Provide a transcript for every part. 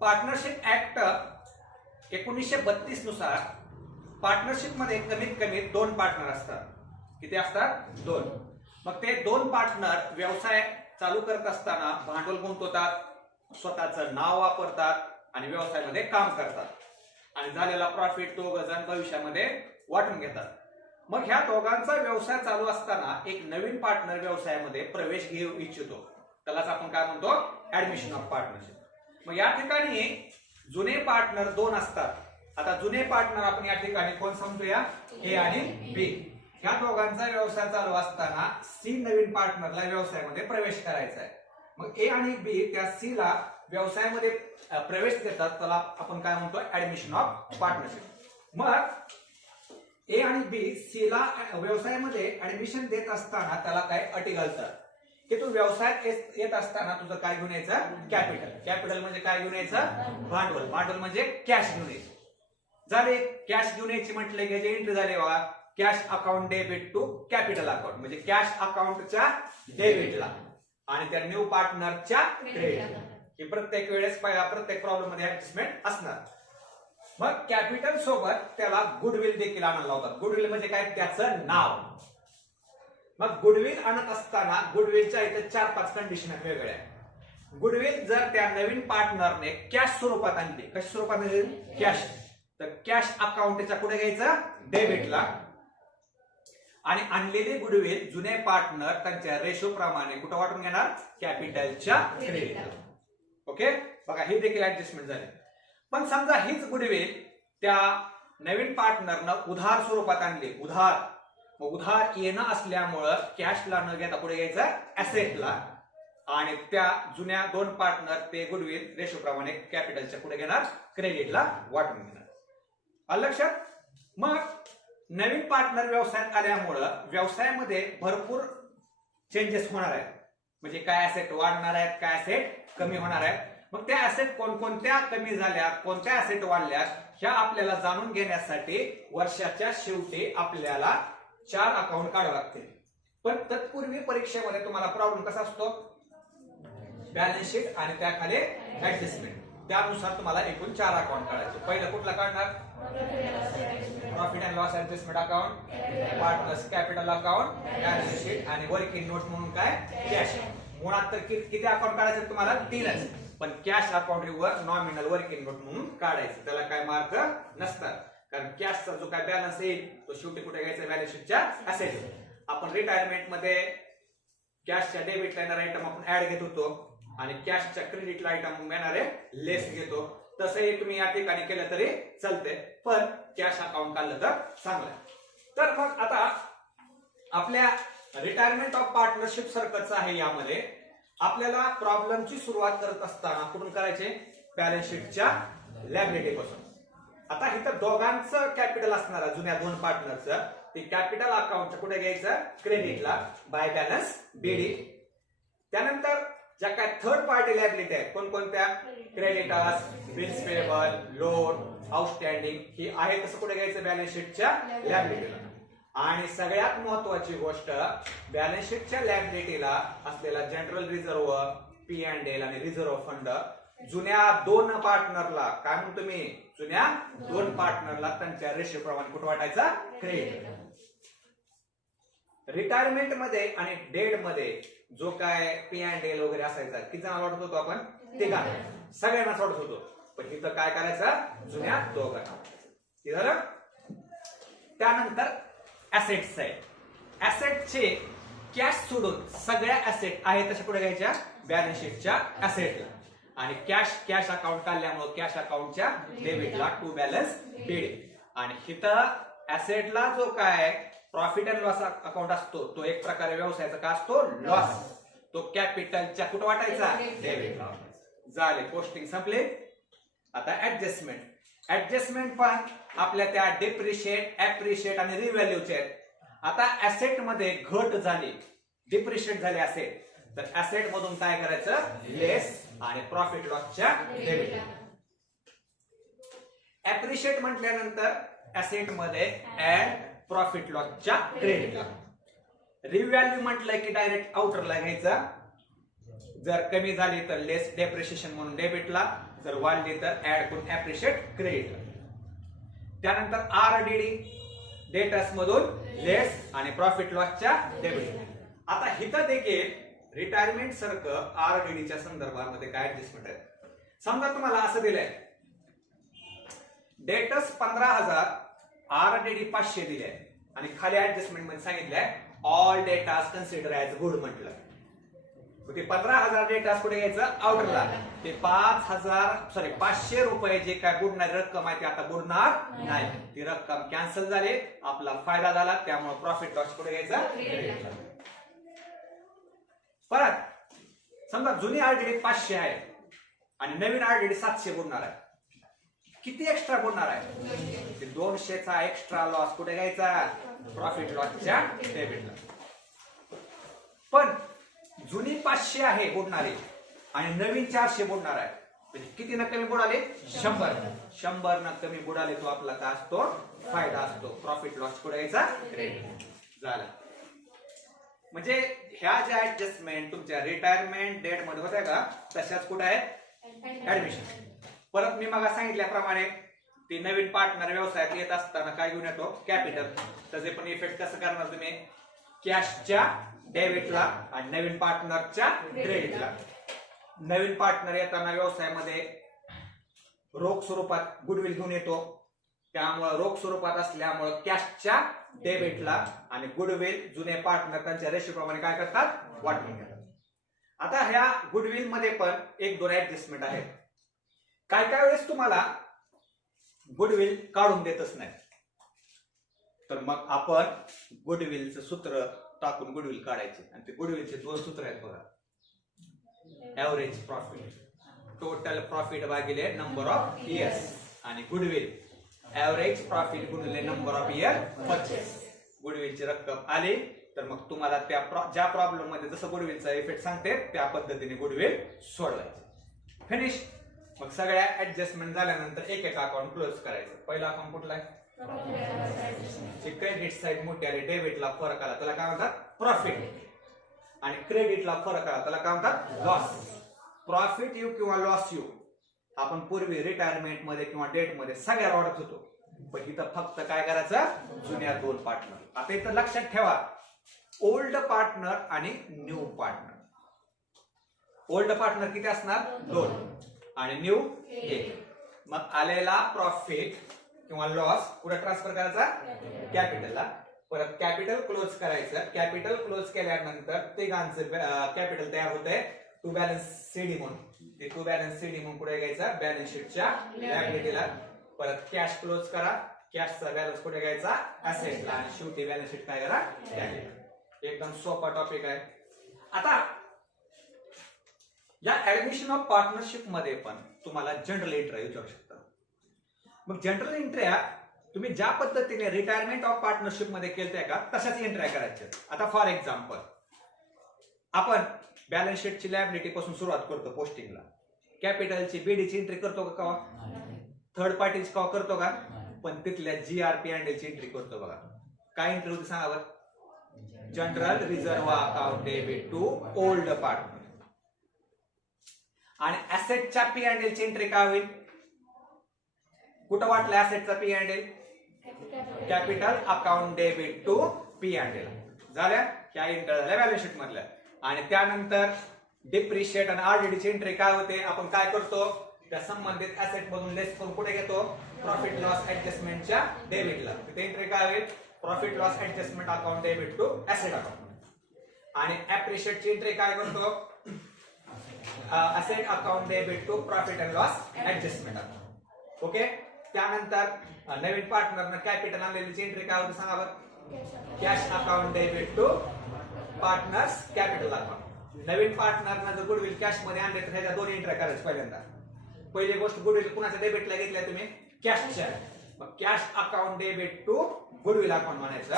Partnership act 1932 नुसार partnership मध्ये कमीत कमी 2 पार्टनर असतात. किती असतात? 2. मग ते 2 पार्टनर व्यवसाय चालू करत असताना भांडवल गुंतवतात, स्वतःचं नाव वापरतात आणि व्यवसायामध्ये काम करतात आणि झालेला प्रॉफिट दोघं जण भविष्यामध्ये वाटून घेतात. मग ह्या दोघांचा व्यवसाय चालू असताना एक नवीन पार्टनर व्यवसायामध्ये प्रवेश घेऊ इच्छितो, त्यालाच आपण काय म्हणतो? Admission of partnership. मग या ठिकाणी जुने पार्टनर 2 असतात. आता जुने पार्टनर आपण या ठिकाणी कोण समजूया? ए आणि बी. ह्या दोघांचा व्यवसाय चालू असताना सी नवीन पार्टनरला व्यवसायामध्ये प्रवेश करायचा आहे. मग ए आणि बी त्या सी ला व्यवसायामध्ये प्रवेश देतात, त्याला आपण काय म्हणतो? Admission of partnership. मग ए आणि बी सी ला व्यवसायामध्ये ऍडमिशन देत असताना त्याला काय अटी घालतात की तू व्यवसायात येत असताना तुझं काय घेऊन यायचं? कॅपिटल. कॅपिटल म्हणजे काय घेऊन यायचं? भांडवल. भांडवल म्हणजे कॅश घेऊन यायचं. झाले कॅश घेऊन यायची म्हटलं की एंट्री झाली बघा, cash account debit to capital account, म्हणजे कॅश अकाउंटच्या डेबिटला आणि त्या न्यू पार्टनरच्या क्रेडिटला. ही प्रत्येक वेळेस प्रत्येक प्रॉब्लेम मध्ये ऍडजस्टमेंट असणार. मग कॅपिटल सोबत त्याला गुडविल देखील आणायला लावतात. गुडविल म्हणजे काय? त्याचं नाव. मग गुडविल आणत असताना गुडविलच्या इथे 4-5 कंडिशन वेगळ्या. गुडविल जर त्या नवीन पार्टनरने कॅश स्वरूपात आणली, कशा स्वरूपात आणली? कॅश. तर कॅश अकाउंटच्या कुठे घ्यायचं? डेबिटला. आणि आणलेली गुडविल जुने पार्टनर त्यांच्या रेशो प्रमाणे कुठं वाटून घेणार? कॅपिटलच्या क्रेडिटला. ओके, बघा ही देखील ऍडजस्टमेंट झाली. पण समजा हीच गुडविल त्या नवीन पार्टनरनं उधार स्वरूपात आणली. उधार. मग उधार येणं असल्यामुळं कॅशला न घेता पुढे घ्यायचं ऍसेटला आणि त्या जुन्या 2 पार्टनर ते गुडविल रेशो प्रमाणे कॅपिटलच्या पुढे घेणार, क्रेडिटला वाटून घेणार. आलं लक्षात? मग नवीन पार्टनर व्यवसायात आल्यामुळं व्यवसायामध्ये भरपूर चेंजेस होणार आहेत. म्हणजे काय ऍसेट वाढणार आहेत, काय ऍसेट कमी होणार आहेत. मग त्या ऍसेट कोणकोणत्या कमी झाल्या, कोणत्या ऍसेट वाढल्या, ह्या आपल्याला जाणून घेण्यासाठी वर्षाच्या शेवटी आपल्याला 4 अकाउंट काढावे लागतील. पण तत्पूर्वी परीक्षेमध्ये तुम्हाला प्रॉब्लेम कसा असतो? बॅलन्स शीट आणि त्याखाली ऍडजस्टमेंट. त्यानुसार तुम्हाला एकूण 4 अकाउंट काढायचे. पहिलं कुठला काढणार? Profit and loss adjustment account, partners capital account, balance sheet आणि वर्किंग नोट म्हणून काय? कॅश. मुळात तर किती अकाउंट काढायचे तुम्हाला? 3च. पण कॅश अकाउंट वर नॉमिनल वर्किंग नोट म्हणून काढायचं, त्याला काय मार्क नसतात. कारण कॅशचा जो काय बॅलन्स येईल तो शेवटी कुठे घ्यायचा? बॅलन्स शीटच्या असेट. आपण रिटायरमेंट मध्ये कॅशच्या डेबिट लाईन आयटम आपण ऍड घेत होतो आणि कॅशच्या क्रेडिट आयटम येणारे लेस घेतो. तसंही तुम्ही या ठिकाणी केलं तरी चालते, पण कॅश अकाउंट काढलं तर चांगलं. तर मग आता आपल्या रिटायरमेंट ऑफ पार्टनरशिप सर्कलचं आहे. यामध्ये आपल्याला प्रॉब्लेमची सुरुवात करत असताना कुठून करायचे? बॅलन्स शीटच्या लायबिलिटी पासून. आता इथं दोघांचं कॅपिटल असणार जुन्या 2 पार्टनरचं, ते कॅपिटल अकाउंटच्या कुठे घ्यायचं? क्रेडिटला बाय बॅलन्स बीडी. त्यानंतर ज्या काय थर्ड पार्टी लायबिलिटी आहेत कोणकोणत्या? Creditors, bills payable, loan, outstanding ही आहे तसं कुठे घ्यायचं? बॅलन्स शीटच्या लायबिलिटीला. आणि सगळ्यात महत्वाची गोष्ट, बॅलन्स शीटच्या लायबिलिटीला असलेला जनरल रिझर्व, P&L आणि रिझर्व फंड जुन्या 2 पार्टनरला काय म्हणतो मी? जुन्या 2 पार्टनरला त्यांच्या रेशो प्रमाणे कुठे वाटायचा? क्रेडिट. रिटायरमेंट मध्ये आणि डेड मध्ये जो काय P&L वगैरे असायचा किती जणांना वाटत होतो आपण? 3 सगळ्यांनाच वाटत होतो. पण इथं काय करायचं? जुन्या 2 झालं. त्यानंतर ऍसेट्स आहे. ऍसेटचे कॅश सोडून सगळ्या ऍसेट आहेत तशा कुठे घ्यायच्या? बॅलन्स शीटच्या ऍसेटला. आणि कॅश अकाउंट काढल्यामुळे कॅश अकाउंटच्या डेबिटला टू बॅलन्स बीडी. आणि इथं ऍसेटला जो काय प्रॉफिट अँड लॉस अकाउंट असतो तो एक प्रकारे व्यवसायाचा काय असतो? लॉस. तो कॅपिटलच्या कुठं वाटायचा? डेबिटला. झाले, पोस्टिंग संपले. आता ऍडजस्टमेंट. ऍडजस्टमेंट पण आपल्या त्या डिप्रिशिएट, ऍप्रिशिएट आणि रिव्हॅल्यूचे आहेत. आता ऍसेट मध्ये घट झाली, डिप्रिशिएट झाले ऍसेट, तर ऍसेट मधून काय करायचं? लेस आणि प्रॉफिट लॉसच्या डेबिट. ऍप्रिशिएट म्हटल्यानंतर ऍसेट मध्ये ऍड प्रॉफिट लॉसच्या क्रेडिटला. रिव्हॅल्यू म्हटलं की डायरेक्ट आउटरला घ्यायचा, जर कमी झाली तर लेस डेप्रिशिएशन म्हणून डेबिटला, जर वाढली तर ऍड करून ऍप्रिशिएट क्रेडिट. त्यानंतर RDD डेटर्स मधून लेस आणि प्रॉफिट लॉसच्या डेबिट. आता इथं देखील रिटायरमेंट सारखं RDD च्या संदर्भामध्ये काय ऍडजस्टमेंट आहे. समजा तुम्हाला असं दिलंय डेटर्स 15,000 RDD 500 दिले आणि खाली ऍडजस्टमेंट मध्ये सांगितलंय all datas consider as good म्हटलं. ते 15,000 डेटास कुठे घ्यायचं आउटरला. ते 500 रुपये जे काय बुडणारी रक्कम आहे ती आता बुडणार नाही. ती रक्कम कॅन्सल झाली, आपला फायदा झाला, त्यामुळे प्रॉफिट लॉस कुठे घ्यायचा. परत समजा जुनी RDD 500 आहे आणि नवीन RDD 700 बुडणार आहे. किती एक्स्ट्रा बुडणार आहे. 200चा एक्स्ट्रा लॉस कुठे घ्यायचा प्रॉफिट लॉसच्या डेबिटला. पण जुनी 500 आहे बुडणारी आणि नवीन 400 बुडणार आहे. म्हणजे किती न कमी बुडाले 100 न कमी बुडाले तो आपला काय असतो फायदा असतो. प्रॉफिट लॉस कुठे घ्यायचा क्रेडिट झाला. म्हणजे ह्या ज्या ऍडजस्टमेंट तुमच्या रिटायरमेंट डेट मध्ये होत्या का तशाच कुठे आहेत ऍडमिशन. परत मी मग सांगितल्याप्रमाणे ते नवीन पार्टनर व्यवसायात येत असताना काय घेऊन येतो कॅपिटल. त्याचे पण इफेक्ट कसं करणार तुम्ही कॅशच्या डेबिटला आणि नवीन पार्टनरच्या क्रेडिटला. नवीन पार्टनर येताना व्यवसायामध्ये रोख स्वरूपात गुडविल घेऊन येतो, त्यामुळे रोख स्वरूपात असल्यामुळे कॅशच्या डेबिटला आणि गुडविल जुने पार्टनर त्यांच्या रेशोप्रमाणे काय करतात वाटून घेतात. आता ह्या गुडविल मध्ये पण 1-2 ऍडजस्टमेंट आहेत. काय काय वेळेस तुम्हाला गुडविल काढून देतच नाही, तर मग आपण गुडविलचं सूत्र टाकून गुडविल काढायचे. आणि ते गुडविलचे 2 सूत्र आहेत बघा. ऍव्हरेज प्रॉफिट टोटल प्रॉफिट भागिले नंबर ऑफ इयर्स आणि गुडविल ऍव्हरेज प्रॉफिट गुणिले नंबर ऑफ इयर परचेस. गुडविलची रक्कम आली तर मग तुम्हाला त्या ज्या प्रॉब्लेम मध्ये जसं गुडविलचा इफेक्ट सांगते त्या पद्धतीने गुडविल सोडवायचे. फिनिश. मग सगळ्या ऍडजस्टमेंट झाल्यानंतर एक एक अकाउंट क्लोज करायचं. पहिला अकाउंट कुठला आहे क्रेडिट साइड मोठी आली, डेबिटला फरक आला त्याला काय म्हणतात प्रॉफिट आणि क्रेडिटला फरक आला त्याला काय म्हणतात लॉस. प्रॉफिट येऊ किंवा लॉस येऊ आपण पूर्वी रिटायरमेंट मध्ये किंवा डेट मध्ये सगळ्या वाढत होतो, पण इथं फक्त काय करायचं जुन्या 2 पार्टनर. आता इथं लक्षात ठेवा ओल्ड पार्टनर आणि न्यू पार्टनर. ओल्ड पार्टनर किती असणार 2 आणि न्यू 1. मग आलेला प्रॉफिट किंवा लॉस कुठे ट्रान्सफर करायचा कॅपिटलला. परत कॅपिटल क्लोज करायचं. कॅपिटल क्लोज केल्यानंतर ते कॅपिटल तयार होतंय टू बॅलन्स सीडी म्हणून. ते टू बॅलन्स सीडी म्हणून कुठे घ्यायचा बॅलन्स शीटच्या लायबिलिटीला. परत कॅश क्लोज करा. कॅशचा बॅलन्स कुठे घ्यायचा ऍसेटला आणि शेवटी बॅलन्स शीट काय करा कॅपिटल. एकदम सोपा टॉपिक आहे. आता या ऍडमिशन ऑफ पार्टनरशिप मध्ये पण तुम्हाला जनरल एंट्री विचारू शकता. मग जनरल एंट्र्या तुम्ही ज्या पद्धतीने रिटायरमेंट ऑफ पार्टनरशिप मध्ये केलत्या का तशाच एंट्र्या करायच्या. आता फॉर एक्झाम्पल आपण बॅलन्स शीटची लायबिलिटी पासून सुरुवात करतो पोस्टिंगला. कॅपिटलची बीडीची एंट्री करतो का कवा, थर्ड पार्टीची कवा करतो का, पण तिथल्या जीआरपी हँडलची एंट्री करतो बघा. काय एंट्री होती सांगा बरं general reserve account debit to old partner. आणि ऍसेटच्या पी हँडलची एंट्री काय होईल कुठं वाटलं ऍसेटचा P and L capital account debit to P and L झाल्या. त्या एंट्री झाल्या बॅलन्स शीट मधल्या. आणि त्यानंतर डिप्रिशिएट आणि RDD ची एंट्री काय होते आपण काय करतो त्या संबंधित ऍसेट मधून लेस करून कुठे घेतो प्रॉफिट लॉस ऍडजस्टमेंटच्या डेबिटला. तिथे एंट्री काय होईल profit loss adjustment account debit to asset account. आणि ऍप्रिशिएट ची एंट्री काय करतो asset account debit to profit and loss adjustment account. Okay. त्यानंतर नवीन पार्टनरनं कॅपिटल आणलेली एंट्री काय होती सांगा बरं cash account debit to partners capital account. नवीन पार्टनरनं जर गुडविल कॅश मध्ये आणले तर ह्याच्या 2 एंट्री करायच्या. पहिल्यांदा पहिली गोष्ट गुडविल कुणाच्या डेबिटला घेतल्या तुम्ही कॅशच्या. मग cash account debit to goodwill account म्हणायचं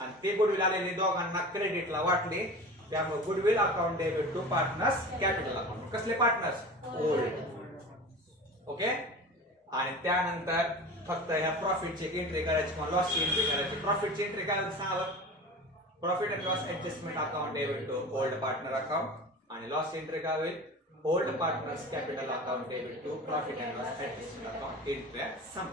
आणि ते गुडविल आलेले दोघांना क्रेडिटला वाटले त्यामुळे goodwill account debit to partners capital account. कसले पार्टनर्स ओल्ड. ओके. आणि त्यानंतर फक्त ह्या प्रॉफिटची एंट्री करायची किंवा लॉसची एंट्री करायची. प्रॉफिटची एंट्री काय होती सांगा profit and loss adjustment account debit to old partner account. आणि लॉस एंट्री काय होईल old partners capital account debit to profit and loss account एंट्र्या सम.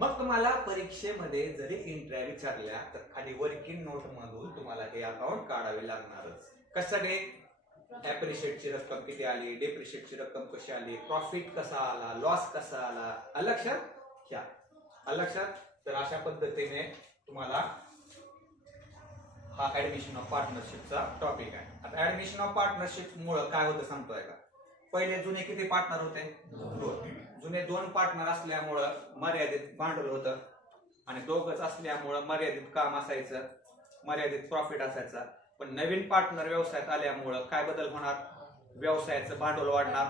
मग तुम्हाला परीक्षेमध्ये जरी एंट्र्या विचारल्या तर खाली वर्किंग नोट मधून तुम्हाला हे अकाउंट काढावे लागणारच. कशाने? ऍप्रिशिएटची रक्कम किती आली, डेप्रिशिएटची रक्कम कशी आली, प्रॉफिट कसा आला, लॉस कसा आला, लक्षात घ्या. लक्षात. तर अशा पद्धतीने तुम्हाला हा ऍडमिशन ऑफ पार्टनरशिपचा टॉपिक आहे. आता ऍडमिशन ऑफ पार्टनरशिप मुळे काय होतं सांगतोय का? पहिले जुने किती पार्टनर होते? 2. जुने 2 पार्टनर असल्यामुळं मर्यादित भांडवल होतं आणि दोघच असल्यामुळं मर्यादित काम असायचं, मर्यादित प्रॉफिट असायचा. पण नवीन पार्टनर व्यवसायात आल्यामुळं काय बदल होणार? व्यवसायाचं भांडवल वाढणार,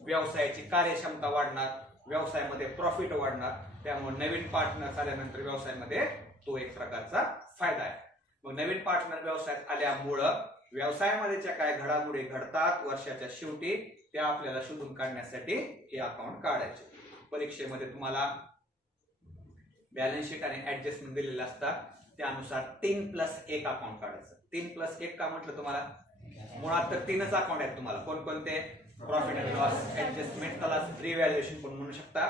व्यवसायाची कार्यक्षमता वाढणार, व्यवसायामध्ये प्रॉफिट वाढणार. त्यामुळे नवीन पार्टनर आल्यानंतर व्यवसायामध्ये तो एक प्रकारचा फायदा आहे. मग नवीन पार्टनर व्यवसायात आल्यामुळं व्यवसायामध्ये ज्या काय घडामोडी घडतात वर्षाच्या शेवटी त्या आपल्याला शोधून काढण्यासाठी हे अकाउंट काढायचे. परीक्षेमध्ये तुम्हाला बॅलन्स शीट आणि ऍडजस्टमेंट दिलेले असतात, त्यानुसार 3+1 अकाउंट काढायचं. 3+1 का म्हटलं तुम्हाला? मुळात तर 3च अकाउंट आहेत तुम्हाला. कोणकोणते? प्रॉफिट अँड लॉस, ऍडजस्टमेंट, त्याला रिव्हॅल्युएशन पण म्हणू शकता,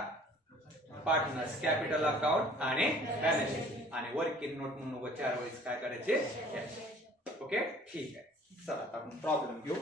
पार्टनर्स कॅपिटल अकाउंट आणि बॅलन्स शीट, आणि वर्किंग नोट म्हणून 4 वेळेस काय करायचे? ओके, ठीक आहे. चला आता आपण प्रॉब्लेम घेऊ.